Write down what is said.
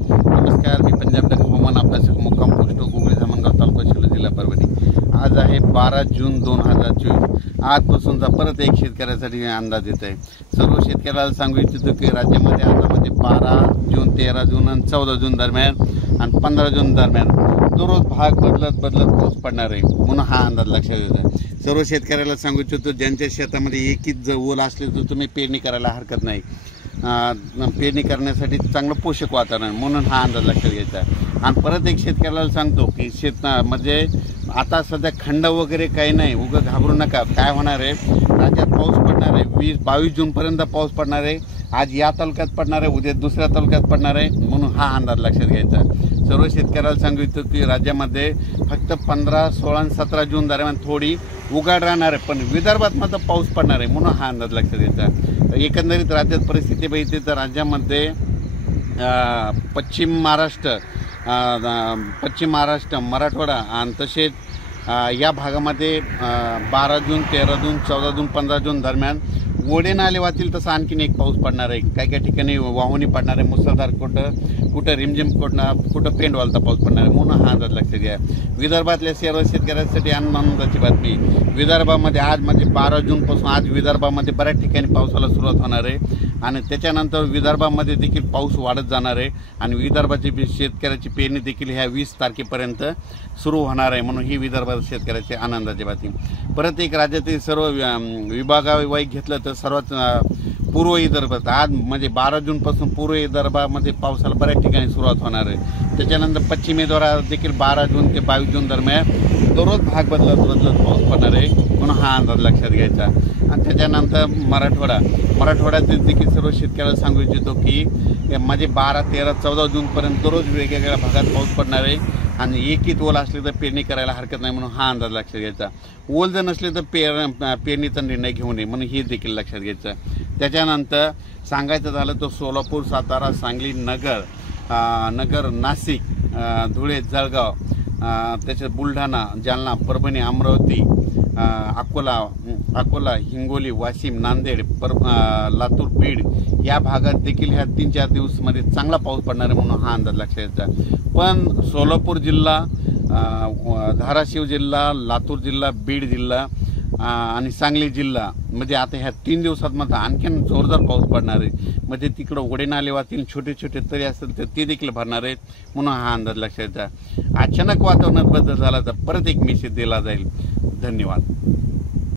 नमस्कार, मी पंजाब डक हवामान अभ्यासक मुक्काम पोस्ट गुगळी धामणगाव तालुका शिरूर जिल्हा परभणी। आज आहे 12 जून 2024। आजपासूनचा परत एक शेतकऱ्यासाठी अंदाज येत आहे। सर्व शेतकऱ्याला सांगू इच्छितो की राज्यामध्ये आता 12 जून 13 जून आणि 14 जून दरम्यान आणि 15 जून दरम्यान दररोज भाग बदलत पाऊस पडणार आहे, म्हणून हा अंदाज लक्षात येतो। सर्व शेतकऱ्याला सांगू इच्छितो ज्यांच्या शेतामध्ये एकच ओल असले तर तुम्ही पेरणी करायला हरकत नाही। पेरणी करण्यासाठी चांगलं पोषक वातावरण, म्हणून हा अंदाज लक्षात घ्यायचा आहे। आणि परत एक शेतकऱ्याला सांगतो की म्हणजे आता सध्या खंड वगैरे काही नाही, उगं घाबरू नका। काय होणार आहे, राज्यात पाऊस पडणार आहे 22 जूनपर्यंत पाऊस पडणार आहे। आज या तालुक्यात पडणार आहे, उद्या दुसऱ्या तालुक्यात पडणार आहे, म्हणून हा अंदाज लक्षात घ्यायचा। सर्व शेतकऱ्याला सांगितलं की राज्यामध्ये फक्त 15, 16 आणि 17 जून दरम्यान थोडी उघाड राहणार आहे, पण विदर्भात मात्र पाऊस पडणार आहे, म्हणून हा अंदाज लक्षात घ्यायचा। एकंदरीत राज्यात परिस्थिती बघितली तर राज्यामध्ये पश्चिम महाराष्ट्र, मराठवाडा आणि तसेच या भागामध्ये 12 जून 13 जून 14 जून 15 जून दरम्यान ओढे नाले वाहतील तसं आणखीन एक पाऊस पडणार आहे। काही ठिकाणी वाहुणी पडणार आहे, मुसळधार, कुठं रिमझिम, कुठं पेंड वालता पाऊस पडणार आहे, म्हणून हा अंदाज लक्षात घ्या। विदर्भातल्या सर्व शेतकऱ्यांसाठी आनंदाची बातमी, विदर्भामध्ये आज म्हणजे 12 जूनपासून आज विदर्भामध्ये बऱ्याच ठिकाणी पावसाला सुरुवात होणार आहे आणि त्याच्यानंतर विदर्भामध्ये देखील पाऊस वाढत जाणार आहे आणि विदर्भाची शेतकऱ्याची पेरणी देखील ह्या 20 तारखेपर्यंत सुरू होणार आहे, म्हणून ही विदर्भात शेतकऱ्याची आनंदाची बातमी। परत एक राज्यातील सर्व विभागावाईज घेतलं तर सर्वात पूर्व विदर्भात आज म्हणजे 12 जूनपासून पूर्व विदर्भामध्ये पावसाला बऱ्याच ठिकाणी सुरुवात होणार आहे। त्याच्यानंतर पश्चिम विदर्भात देखील 12 जून ते 22 जून दरम्यान दररोज भाग बदलत पाऊस पडणार आहे, म्हणून हा अंदाज लक्षात घ्यायचा। आणि त्याच्यानंतर मराठवाड्यात देखील सर्व शेतकऱ्याला सांगू इच्छितो की म्हणजे 12, 13, 14 जूनपर्यंत दररोज वेगवेगळ्या भागात पाऊस पडणार आहे आणि एकच ओल असले तर पेरणी करायला हरकत नाही, म्हणून हा अंदाज लक्षात घ्यायचा। ओल जर नसले तर पेरणीचा निर्णय घेऊ नये, म्हणून हे देखील लक्षात घ्यायचं। त्याच्यानंतर सांगायचं झालं तर सोलापूर, सातारा, सांगली, नगर, नाशिक, धुळे, जळगाव, त्याच्यात बुलढाणा, जालना, परभणी, अमरावती, अकोला, हिंगोली, वाशिम, नांदेड, लातूर, बीड या भागात देखील ह्या 3-4 दिवसामध्ये चांगला पाऊस पडणार आहे, म्हणून हा अंदाज लक्षात घ्यायचा। पण सोलापूर जिल्हा, धाराशिव जिल्हा, लातूर जिल्हा, बीड जिल्हा आणि सांगली जिल्हा म्हणजे आता ह्या 3 दिवसात मात्र आणखीन जोरदार पाऊस पडणार आहे, म्हणजे तिकडं ओढे नाले वाहतील, छोटे तरी असेल तर ते देखील भरणार आहेत, म्हणून हा अंदाज लक्षात घ्यायचा। अचानक वातावरणात बदल झाला तर परत एक मेसेज दिला जाईल। धन्यवाद।